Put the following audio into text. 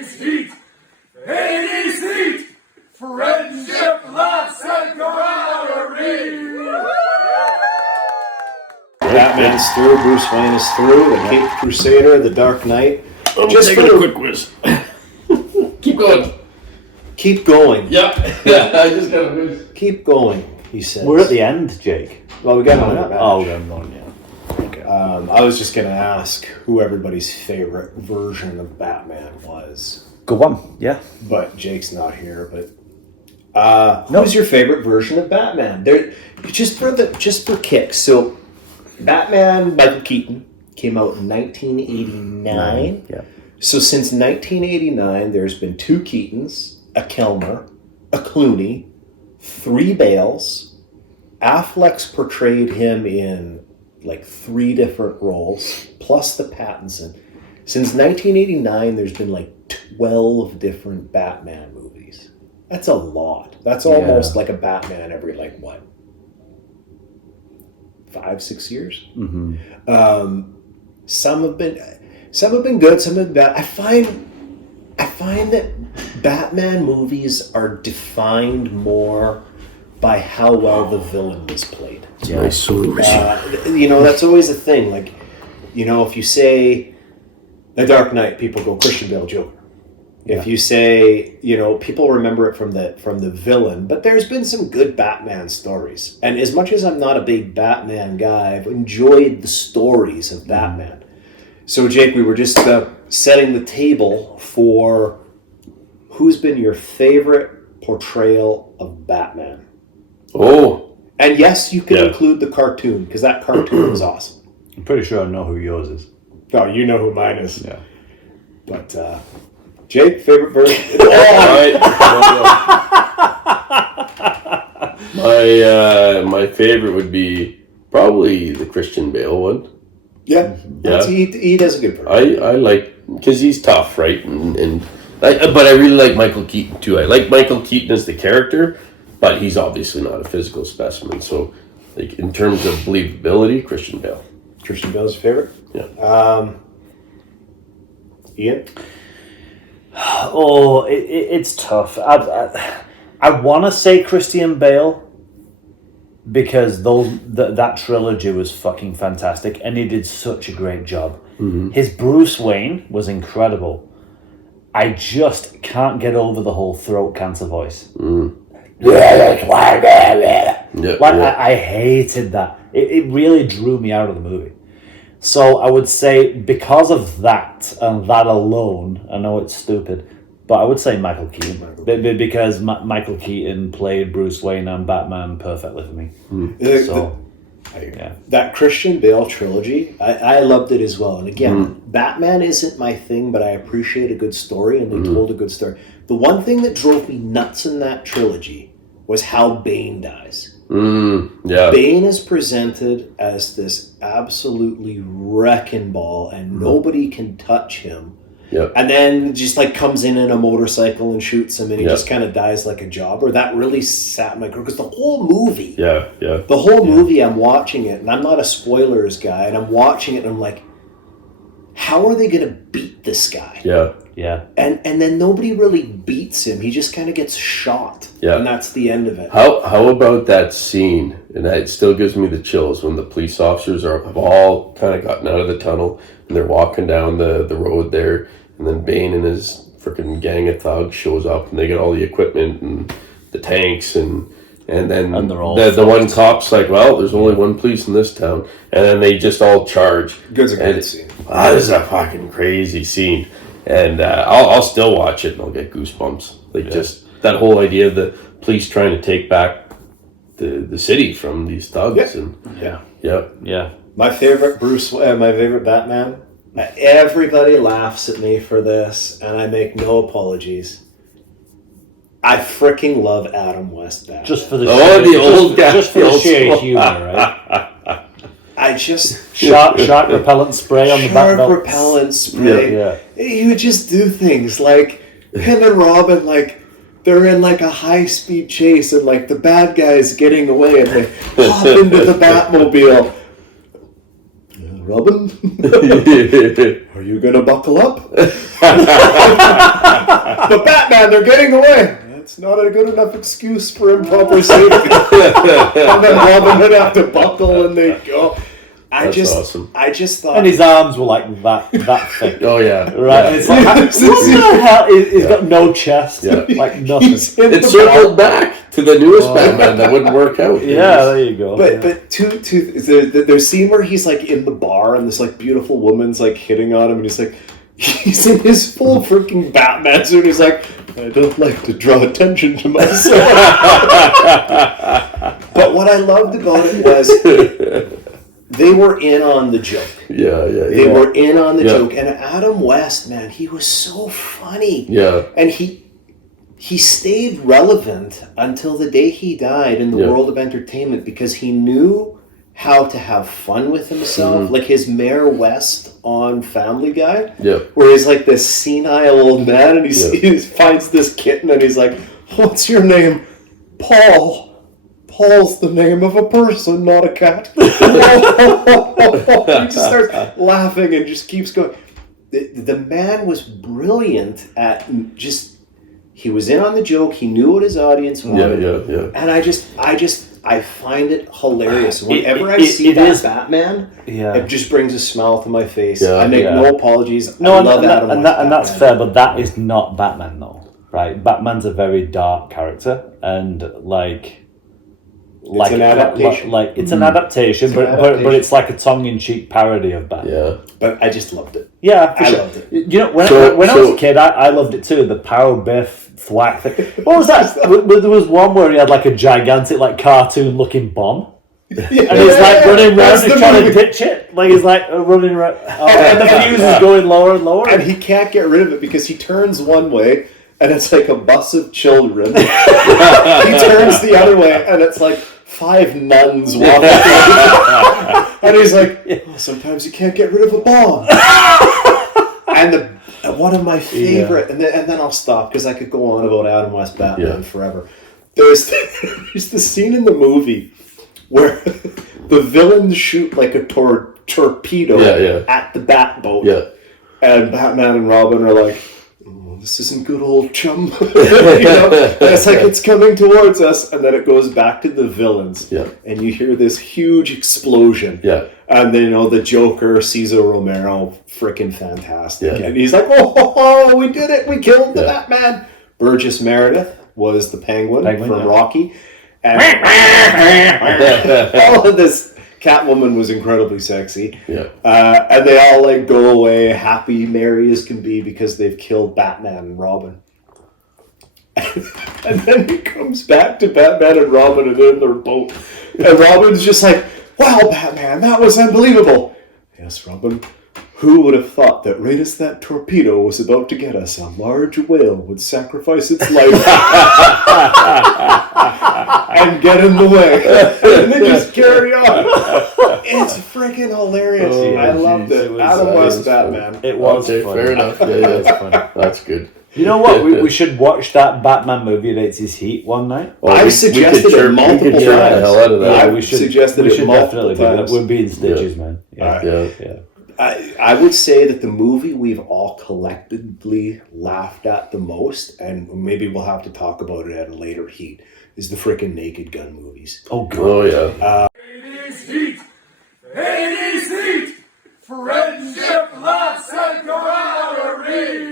80s heat, 80s heat, friendship, laughs, and camaraderie. Batman's through, Bruce Wayne is through, the Caped Crusader, the Dark Knight. Just for a quick whiz. Keep going. Keep going. Yeah, I just got a whiz. Keep going, he says. We're at the end, Jake. Well, we got another match. Oh, we're on, yeah. Okay. I was just going to ask who everybody's favorite version of Batman was. Go on, yeah. But Jake's not here. But who's your favorite version of Batman? There, just for kicks. So, Batman, Michael Keaton, came out in 1989. Yeah. So since 1989, there's been 2 Keatons, a Kilmer, a Clooney, 3 Bales. Affleck's portrayed him in like 3 different roles, plus the Pattinson. Since 1989, there's been like 12 different Batman movies. That's a lot. That's almost like a Batman every 5-6 years. Mm-hmm. Some have been good. Some have been bad. I find that Batman movies are defined more by how well the villain was played. Nice solution. That's always a thing. Like, if you say The Dark Knight, people go Christian Bale Joker. If you say, people remember it from the villain, but there's been some good Batman stories. And as much as I'm not a big Batman guy, I've enjoyed the stories of Batman. So, Jake, we were just setting the table for who's been your favorite portrayal of Batman. Oh. And yes, you can include the cartoon, because that cartoon was awesome. I'm pretty sure I know who yours is. Oh, you know who mine is. Yeah. But, Jake, favorite version? My favorite would be probably the Christian Bale one. Yeah. He does a good part. I like, because he's tough, right? But I really like Michael Keaton too. I like Michael Keaton as the character, but he's obviously not a physical specimen. So, like, in terms of believability, Christian Bale. Christian Bale's your favorite? Yeah. Ian? Oh, it's tough. I want to say Christian Bale because that trilogy was fucking fantastic and he did such a great job. Mm-hmm. His Bruce Wayne was incredible. I just can't get over the whole throat cancer voice. Mm. I hated that. It really drew me out of the movie. So I would say because of that and that alone, I know it's stupid, but I would say Michael Keaton. Because Michael Keaton played Bruce Wayne and Batman perfectly for me. That Christian Bale trilogy, I loved it as well. And again, Batman isn't my thing, but I appreciate a good story, and they told a good story. The one thing that drove me nuts in that trilogy was how Bane dies. Bane is presented as this absolutely wrecking ball, and nobody can touch him. Yep. And then just comes in a motorcycle and shoots him, and he just kind of dies like a jobber. That really sat in my career because the whole movie, the whole movie, I'm watching it, and I'm not a spoilers guy, and I'm watching it, and I'm like, how are they going to beat this guy? Yeah. And then nobody really beats him. He just kind of gets shot. Yeah. And that's the end of it. How about that scene? And it still gives me the chills when the police officers have all kind of gotten out of the tunnel and they're walking down the road there, and then Bane and his freaking gang of thugs shows up and they get all the equipment and the tanks and then they're all the one cop's like, well, there's only one police in this town, and then they just all charge. It's a great scene. That is a fucking crazy scene. And I'll still watch it and I'll get goosebumps. Just that whole idea of the police trying to take back the city from these thugs. My favorite my favorite Batman. Everybody laughs at me for this, and I make no apologies. I freaking love Adam West Batman. Just for the old guy. Just for the sheer humor, right? I just shark repellent spray on the back belt. Shark repellent spray. Yeah. He would just do things like him and Robin, they're in a high-speed chase, and the bad guy's getting away, and they hop into the Batmobile. Robin, are you gonna buckle up? But Batman, they're getting away. That's not a good enough excuse for improper safety. And then Robin would have to buckle and they go. That's awesome. I just thought. And his arms were like that thick. Oh yeah, Right, Yeah. it's like, what the hell? He's got no chest, Yeah. like nothing. He's in It the circled back to the newest Batman that wouldn't work out. Yeah, there you go. But there's scene where he's like in the bar and this like beautiful woman's like hitting on him and he's in his full freaking Batman suit. He's like, I don't like to draw attention to myself. But what I loved about it was they were in on the joke. They were in on the joke. And Adam West, man, he was so funny. Yeah. And he stayed relevant until the day he died in the world of entertainment because he knew how to have fun with himself. Like his Mayor West on Family Guy, where he's like this senile old man and he finds this kitten and he's like, what's your name? Paul. Paul's the name of a person, not a cat. He just starts laughing and just keeps going. The man was brilliant at just, he was in on the joke. He knew what his audience wanted. Yeah. And I find it hilarious. Whenever I see Batman, it just brings a smile to my face. I make no apologies. No, I love Adam West and that's fair, but that is not Batman, though, right? Batman's a very dark character, and it's an adaptation. It's an adaptation, but it's like a tongue-in-cheek parody of Batman. Yeah. But I just loved it. Yeah, for I sure. loved it. You know, when I was a kid, I loved it too. The power biff thwack thing. What was that? There was one where he had like a gigantic, like cartoon-looking bomb. And he's like running around, he's trying to ditch it. Like he's like running around, and the fuse is going lower and lower. And he can't get rid of it because he turns one way and it's like a bus of children. He turns the other way and it's like 5 nuns walking. And he's like, sometimes you can't get rid of a bomb. And one of my favorite, and then I'll stop because I could go on about Adam West Batman forever. There's the scene in the movie where the villains shoot like a torpedo at the Batboat. And Batman and Robin are like, oh, this isn't good old chum. And it's like it's coming towards us, and then it goes back to the villains. And you hear this huge explosion. And then, the Joker, Cesar Romero, freaking fantastic. And he's like, oh, we did it. We killed the Batman. Burgess Meredith was the Penguin from Rocky. And all of this Catwoman was incredibly sexy. And they all go away happy, merry as can be because they've killed Batman and Robin. And then he comes back to Batman and Robin and they're in their boat. And Robin's just like, wow, Batman, that was unbelievable. Yes, Robin. Who would have thought that right as that torpedo was about to get us, a large whale would sacrifice its life and get in the way. And then just carry on. It's freaking hilarious. I loved it. Adam West Batman. It was funny. Fair enough. Yeah. That's good. You know what? We should watch that Batman movie, Rates His Heat, one night. I've suggested it multiple times. The hell out of that. Yeah, we should definitely do that. We're being stitches, man. Yeah. I would say that the movie we've all collectively laughed at the most, and maybe we'll have to talk about it at a later heat, is the frickin' Naked Gun movies. Oh, God. Oh, yeah. Hades Heat! Hades Heat! Friendship, lots and camaraderie!